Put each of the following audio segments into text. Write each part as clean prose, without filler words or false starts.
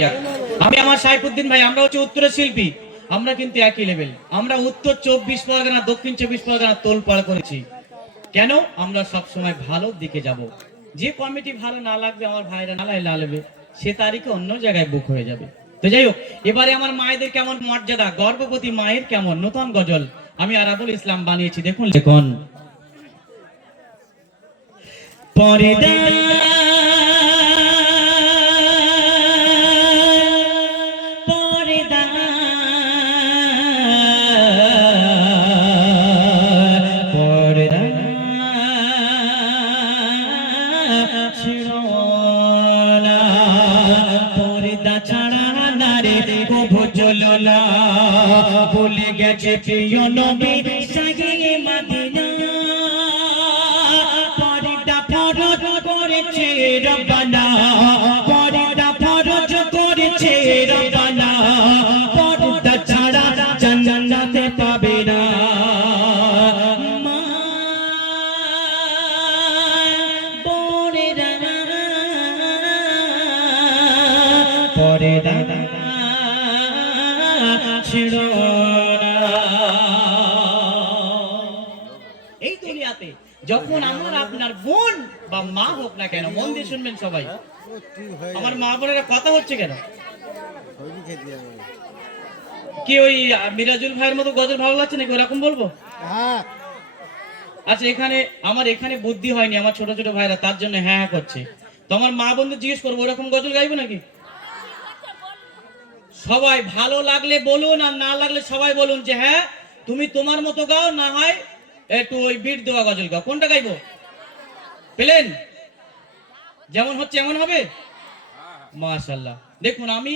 যাক, আমি আমার সাইফুদ্দিন ভাই, আমরা হচ্ছে উত্তরের শিল্পী। আমরা কিন্তু একই লেভেল। আমরা উত্তর 24 পরগনা, দক্ষিণ 24 পরগনা তোলপাড় করেছি। কেন? আমরা সব সময় ভালো দিকে যাব। যে কমিটি ভালো না লাগবে, আমার ভাইরা না লাগবে, সে তারিখে অন্য জায়গায় বুক হয়ে যাবে। তো যাই হোক, এবারে আমার মায়েদের কেমন মর্যাদা, গর্ভবতী মায়ের কেমন নতুন গজল আমি আরাবুল ইসলাম বানিয়েছি। দেখুন দেখুন। পর্দা ভুলে গেছে প্রিয় নবী সাহিয়ে মদিনা, পর্দা ফরজ করেছে রব্বানা, পর্দা ফরজ করেছে রব্বানা, পর্দা ছাড়া জান্নাতে পাবে না। মা পর্দা পর্দা এই দুনিয়াতে যখন আমার আপনার বোন বা মা হোক না কেন, মন দিয়ে শুনবেন সবাই, আমার মা বোনেরা কথা হচ্ছে কেন? কি ওই মিরাজুল ভাইয়ের মতো গজল ভালো লাগছে নাকি ওরকম বলবো? আচ্ছা, এখানে বুদ্ধি হয়নি আমার ছোট ছোট ভাইরা, তার জন্য হ্যাঁ হ্যাঁ করছে। তো আমার মা বোনদের জিজ্ঞেস করবো ওরকম গজল গাইবো নাকি? সবাই ভালো লাগলে বলুন, আর না লাগলে সবাই বলুন যে হ্যাঁ তুমি তোমার মতো গাও, না হয় একটু ওই বিট দেওয়া গজল গাও। কোনটা গাইবো? পেলেন? যেমন হচ্ছে এমন হবে। মাশাআল্লাহ। দেখুন, আমি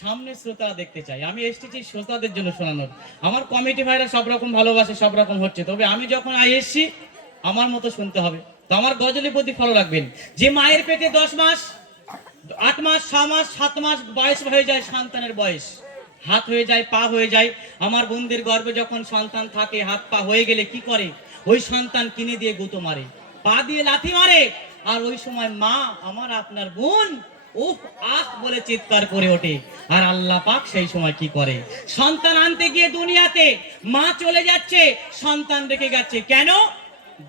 সামনে শ্রোতা দেখতে চাই, আমি এসেছি শ্রোতাদের জন্য শোনানোর। আমার কমিটি ভাইরা সব রকম ভালোবাসে, সব রকম হচ্ছে, তবে আমি যখন এসেছি আমার মতো শুনতে হবে। তো আমার গজলের প্রতি ফলো রাখবেন। যে মায়ের পেটে 10 মাস 8 মাস 6 মাস 7 মাস বয়স হয়ে যায়, সন্তানের বয়স, হাত হয়ে যায়, পা হয়ে যায়, আমার বোনদের গর্ভে যখন সন্তান থাকে, হাত পা হয়ে গেলে কি করে? ওই সন্তান কিনে দিয়ে গুঁতো মারে, পা দিয়ে লাথি মারে, আর ওই সময় মা আমার আপনার বোন উফ আহ বলে চিৎকার করে ওঠে। আর আল্লাহ পাক সেই সময় কি করে? সন্তান আনতে গিয়ে দুনিয়াতে মা চলে যাচ্ছে, সন্তান রেখে যাচ্ছে। কেন?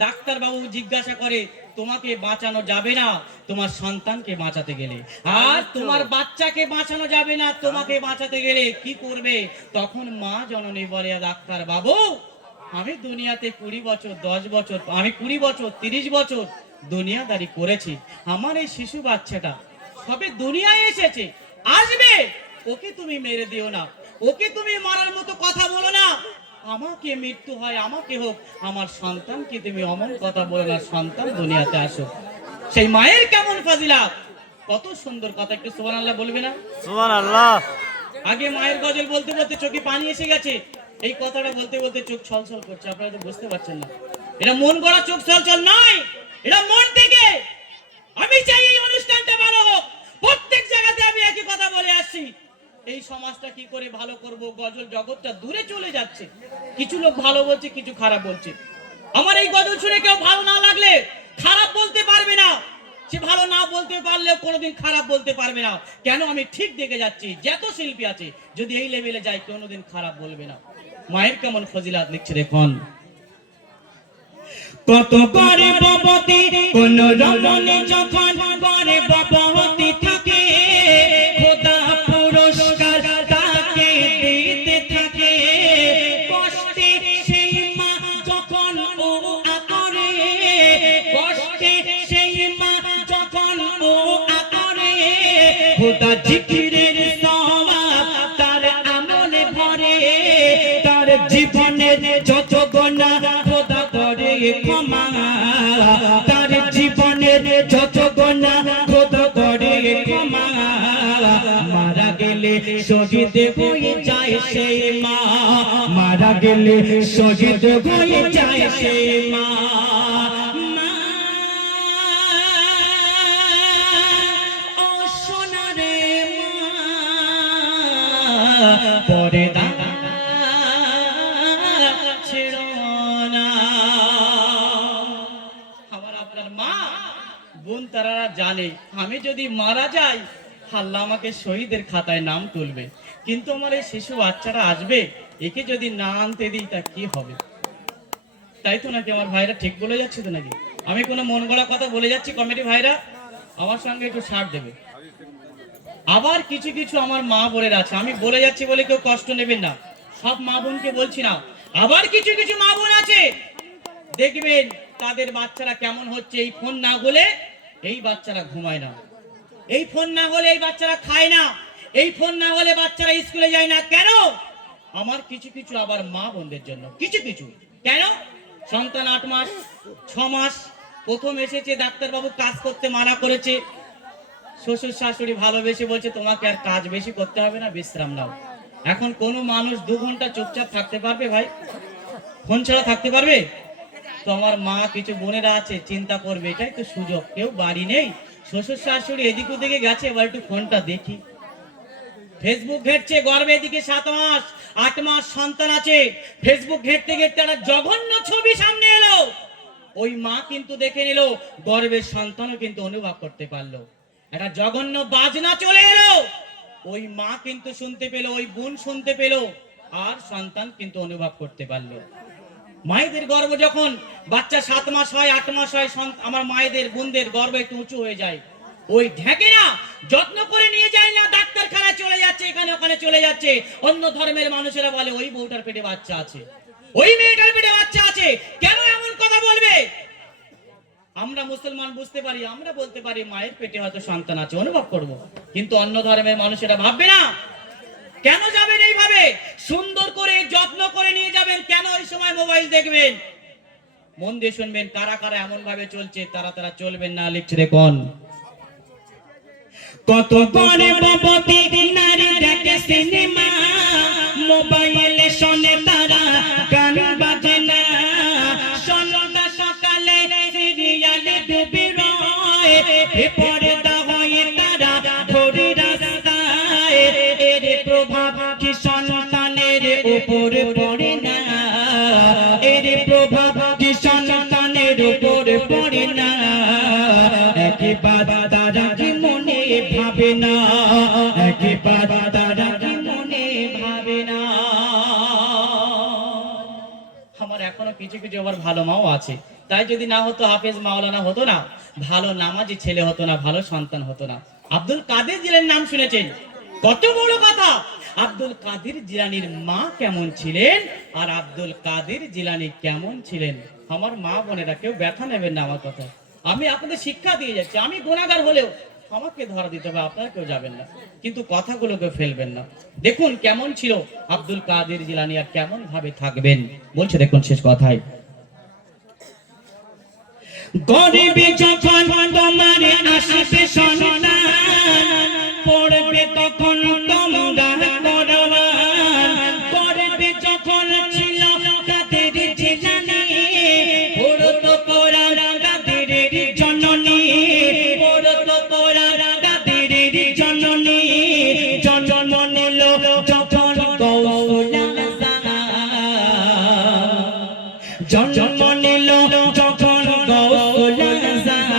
ডাক্তার বাবু জিজ্ঞাসা করে তোমাকে বাঁচানো যাবে না তোমার সন্তানকে বাঁচাতে গেলে, আর তোমার বাচ্চাকে বাঁচানো যাবে না তোমাকে বাঁচাতে গেলে, কি করবে? তখন মা জননী বলে ডাক্তার বাবু আমি দুনিয়াতে 20 বছর 10 বছর, আমি 20 বছর 30 বছর দুনিয়াদারি করেছি, আমার এই শিশু বাচ্চাটা সবে দুনিয়ায় এসেছে, আসবে, ওকে তুমি মেরে দিও না, ওকে তুমি মারার মতো কথা বলো না, আমাকে মৃত্যু হয় আমাকে হোক, আমার সন্তানকে তুমি অমন কথা বলো না, সন্তান দুনিয়াতে আসো। সেই মায়ের কেমন ফাজিলাত, কত সুন্দর কথা, একটু সুবহানাল্লাহ বলবি না? সুবহানাল্লাহ। আগে মায়ের গজল বলতে বলতে চোখে পানি এসে গেছে, এই কথাটা বলতে বলতে চোখ ছলছল করছে, আপনারা তো বুঝতে পারছেন না। এটা মন গড়া চোখ ছলছল নয়, এটা মন থেকে। আমি চাই এই অনুষ্ঠানটা ভালো হোক, প্রত্যেক জায়গাতে আমি একই কথা বলে আসছি, এই সমাজটা কি করে ভালো করব? গজল জগৎটা দূরে চলে যাচ্ছে, কিছু লোক ভালো বলছে, কিছু খারাপ বলছে। আমার এই গজল শুনে কেউ ভালো না লাগলে খারাপ বলতে পারবে না, সে ভালো না বলতে পারলেও কোনোদিন খারাপ বলতে পারবে না। কেন? আমি ঠিক দেখে যাচ্ছি, যত শিল্পী আছে যদি এই লেভেলে যায় কোনোদিন খারাপ বলবে না। মায়ের কেমন ফজিলাত লিখছে দেখুন। কত করে বাবতি কোন রমণী যখন করে বাবতি থাকে, খোদা পুরস্কার তাকে দিতে থাকে, কষ্টে সেই মা যখন ও আতরে, কষ্টে সেই মা যখন ও আতরে, খোদা জিকিরের সওয়াব তার আমলে ভরে, তার জীবনের যত গুনাহ খোদা করে ক্ষমা, তার জীবনের যত গুনাহ খোদা করে ক্ষমা, মারা গেলে শহীদ হয়ে যায় সেই মা, মারা গেলে শহীদ হয়ে যায় সেই মা। ও সোনারে মা পর্দা ছেড়ো না। আমার আপনার মা বোন তারা জানে আমি যদি মারা যাই আল্লাহ আমাকে শহীদের খাতায় নাম তুলবে, কিন্তু আমার এই শিশু বাচ্চাটা আসবে, একে যদি না আনতে দিই তা কি হবে? তাই তো নাকি আমার ভাইরা ঠিক বলে যাচ্ছে তো নাকি? আমি কোনো মন গড়া কথা বলে যাচ্ছি? কমিটি ভাইরা আমার সঙ্গে একটু ছাড় দেবে। আবার কিছু কিছু আমার মা বোনের আছে, আমি বলে যাচ্ছি বলে কেউ কষ্ট নেবেন না, সব মা বোনকে বলছি না, আবার কিছু কিছু মা বোন আছে দেখবেন তাদের বাচ্চারা কেমন হচ্ছে, এই ফোন না হলে এই বাচ্চারা ঘুমায় না, এই ফোন না হলে এই বাচ্চারা খায় না, এই ফোন না হলে বাচ্চারা স্কুলে যায় না। কেন? আমার কিছু কিছু আবার মা বোনদের জন্য কিছু কিছু। কেন? সন্তান 8 মাস 6 মাস প্রথম এসেছে, ডাক্তারবাবু কাজ করতে মানা করেছে, শ্বশুর শাশুড়ি ভালোবেসে বলছে তোমাকে আর কাজ বেশি করতে হবে না, বিশ্রাম নাও। এখন কোন মানুষ 2 ঘন্টা চুপচাপ থাকতে পারবে ভাই? ফোন ছাড়া থাকতে পারবে? তো আমার মা কিছু বোনেরা আছে চিন্তা করবে, এটাই তো সুযোগ, কেউ বাড়ি নেই, শ্বশুর শাশুড়ি এদিক ওদিকে গেছে, এবার একটু ফোনটা দেখি। ফেসবুক ঘেটছে, গর্বে এদিকে 7 মাস 8 মাস সন্তান আছে, ফেসবুক ঘেটতে ঘেটতে একটা জঘন্য ছবি সামনে এলো, ওই মা কিন্তু দেখে নিল, গর্বের সন্তানও কিন্তু অনুভব করতে পারলো, একটা জঘন্য বাজনা চলে এলো, ওই মা কিন্তু শুনতে পেল, ওই বোন শুনতে পেল, আর সন্তান কিন্তু অনুভব করতে পারলো। মায়েদের গর্ভ যখন বাচ্চা 7 মাস হয় 8 মাস হয়, আমার মায়েদের বোনদের গর্ভ একটু উঁচু হয়ে যায়, ওই ঢেকে না যত্ন করে নিয়ে যায় না, ডাক্তারখানায় চলে যাচ্ছে, এখানে ওখানে চলে যাচ্ছে, অন্য ধর্মের মানুষেরা বলে ওই বউটার পেটে বাচ্চা আছে, ওই মেয়েটার পেটে বাচ্চা আছে, কেন এমন কথা বলবে? আমরা মুসলমান বুঝতে পারি, আমরা বলতে পারি মায়ের পেটে হয়তো সন্তান আছে, অনুভব করব, কিন্তু অন্য ধর্মের মানুষেরা ভাববে না। কেন যাবেন এইভাবে? সুন্দর করে যত্ন করে নিয়ে যাবেন, কেন ওই সময় মোবাইল দেখবেন? মন দিয়ে শুনবেন, কারা কারা এমন ভাবে চলছে, তারা তারা চলবেন না। লিখছে দেখুন, কত গর্ভবতী নারী দেখে সিনেমা, মোবাইলে শোনে তারা গান বাজে না, সন্ধ্যা সকালে সিরিয়ালে ডুবে রয়, পর্দা হয়ে তারা ঘোরে রাস্তায়, এর প্রভাব কি সন্তানের উপর পড়ে না, এর প্রভাব কি সন্তানের উপর পড়ে না, একবার তারা কি মনে ভাবে না, একবার তারা কি মনে ভাবে না। আমার এখনো কিছু কিছু আবার ভালো মাও আছে, তাই যদি না হতো হাফেজ মাওলানা হতো না, ভালো নামাজি ছেলে হতো না, ভালো সন্তান হতো না। আব্দুল কাদের জিলানীর নাম শুনেছেন? কত বড় কথা! আব্দুল কাদের জিলানীর মা কেমন ছিলেন আর আব্দুল কাদের জিলানী কেমন ছিলেন? আমার মা বোনেরা কেউ ব্যথা নেবেন না আমার কথা, আমি আপনাদের শিক্ষা দিয়ে যাচ্ছি, আমি গুনাহগার হলেও আমাকে ধরা দিতে হবে, আপনারা কেউ যাবেন না, কিন্তু কথাগুলোকে ফেলবেন না। দেখুন কেমন ছিল আব্দুল কাদের জিলানী আর কেমন ভাবে থাকবেন, বলছে দেখুন শেষ কথায়, গরিবে যখন তোমার আসবে সন্তান, পড়বে তখন তোমরা কোরআন, গরিবে যখন ছিল কাদের জিলানী, পড়তো কোরআন কাদের জননী, পড়তো কোরআন কাদের জননী, জন্ম নিল যখন গৌসুল আযম, জন্ম নিল যখন গৌসুল আযম,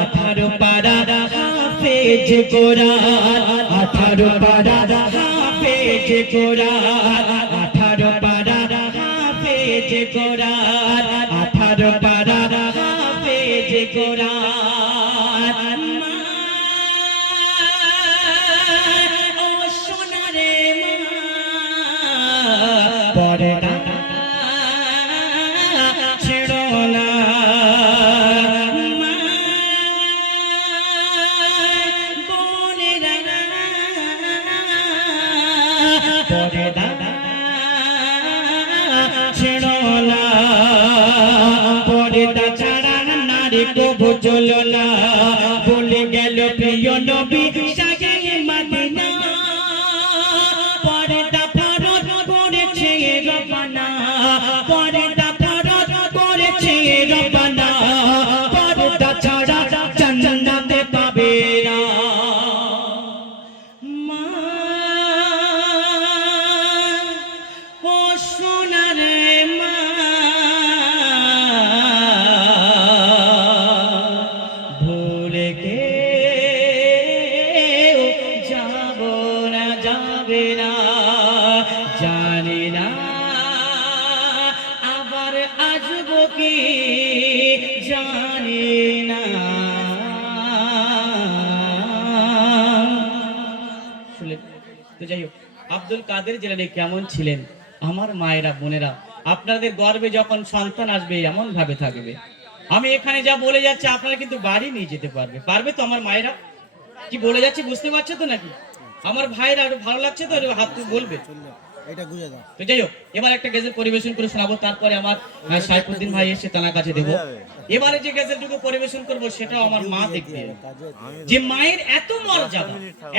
18 পারা হাফেজ কোরআন, 18 পারা হাফেজ কোরআন, 18 পারা হাফেজ কোরআন, 18 পারা হাফেজ কোরআন। ও সোনারে মা, পর্দা ছেড়ো না, মা বোনেরা পর্দা ছেড়ো না, পর্দা ছাড়া নারী কবু চলো না, বলে গেল প্রিয় নবী শাহে মদিনা, পর্দা ফরজ করেছে রব্বানা, পর্দা ফরজ করেছে রব্বানা, পর্দা ছাড়া জান্নাতে পাবে না। মা ও সোনারে মা, ভুলে গেলে হবে না জানি না আবার আসবো কি জানি না। তো যাই হোক, আব্দুল কাদের জিলানী কেমন ছিলেন? আমার মায়েরা বোনেরা, আপনাদের গর্বে যখন সন্তান আসবে এমন ভাবে থাকবে। আমি এখানে যা বলে যাচ্ছি আপনারা কিন্তু বাড়ি নিয়ে যেতে পারবে তো আমার মায়েরা? কি বলে যাচ্ছি বুঝতে পারছো তো নাকি? আমার ভাইরা আরো ভালো লাগছে তো হাত বলবে। তো যাই হোক, এবার একটা গজল পরিবেশন করে শোনাবো, তারপরে আমার সাইফুদ্দিন ভাই এসে তার কাছে দেবো। এবারে যে গজলটুকু পরিবেশন করবো সেটাও আমার মা দেখবে, যে মায়ের এত মর্যাদা,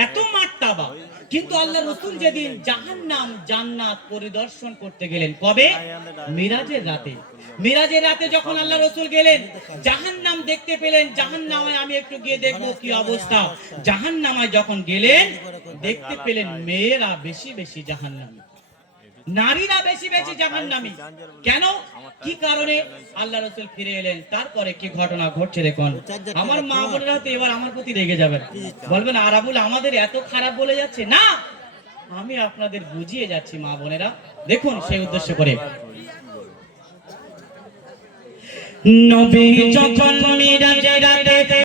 এত মার্তাবা, কিন্তু আল্লাহ রাসূল যেদিন জাহান্নাম জান্নাত পরিদর্শন করতে গেলেন, কবে? মিরাজের রাতে। মিরাজের রাতে যখন আল্লাহ রাসূল গেলেন, জাহান্নাম দেখতে পেলেন। জাহান্নামে আমি একটু গিয়ে দেখবো কি অবস্থা। জাহান্নামে যখন গেলেন, দেখতে পেলেন মেয়েরা বেশি বেশি জাহান্নামী, নারীরা বেশি বেশি জাহান্নামী। কেন, কি কারণে? আল্লাহ রাসূল ফিরে এলেন, তারপরে কি ঘটনা ঘটছে দেখুন। আমার মা বোনেরা তো এবার আমার প্রতি রেগে যাবেন, বলবেন আরাবুল আমাদের এত খারাপ বলে যাচ্ছে। না, আমি আপনাদের বুঝিয়ে যাচ্ছি মা বোনেরা, দেখুন সেই উদ্দেশ্য করে। নবী যখন মিরাজের রাতে